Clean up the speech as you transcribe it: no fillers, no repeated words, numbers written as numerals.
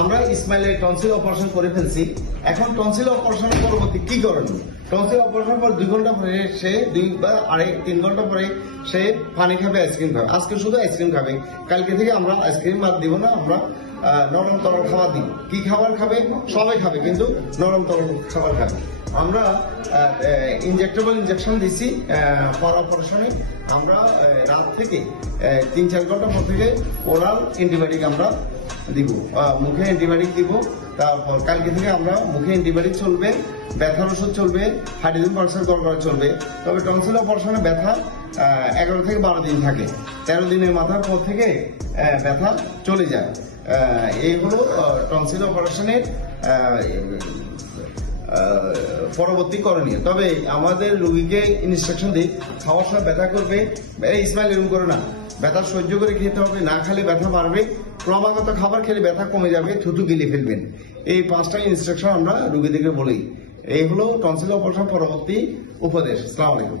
আমরা ইসমাইলের tonsil operation করে ফেলছি। এখন টনসিল অপারেশনের পরবর্তী কি করণীয়? টনসিল অপারেশন পর 2 ঘন্টা পরে সে 2 বা 3 ঘন্টা পরে সে পানি খাবে, আইসক্রিম খাবে। আজকে শুধু আইসক্রিম খাবে, কালকে থেকে আমরা আইসক্রিম বাদ দিব না, আমরা নরম তরল খাবার দিব। কি খাবার খাবে? সবাই খাবে, কিন্তু নরম তরল খাবার খাবে। আমরা ইনজেক্টেবল ইনজেকশন দিছি পর অপারেশনে। আমরা রাত থেকে 3-4 ঘন্টা পর থেকে ওরাল অ্যান্টিবায়োটিক আমরা দিব, মুখে অ্যান্টিবায়োটিক দিব। তারপর কালকে থেকে আমরা মুখে অ্যান্টিবায়োটিক চলবে, ব্যথার ওষুধ চলবে, হাইড্রোজেন পারক্সাইড করা চলবে। তবে টনসিল অপারেশনে ব্যথা 11 থেকে 12 দিন থাকে। 13 দিনের মাথার পর থেকে ব্যথা চলে যায়। এই হলো টনসিল অপারেশনের পরবর্তী করণীয়। তবে আমাদের রোগীকে ইনস্ট্রাকশন দিই, খাওয়ার সময় ব্যথা করবে, ইসমাইল এরকম করে না, ব্যথা সহ্য করে খেতে হবে, না খেলে ব্যথা বাড়বে, ক্রমাগত খাবার খেলে ব্যথা কমে যাবে, থুতু গিলে ফেলবেন। এই 5টা ইনস্ট্রাকশন আমরা রোগীদেরকে বলি। এই হলো টনসিল অপারেশন পরবর্তী উপদেশ। আসসালামু আলাইকুম।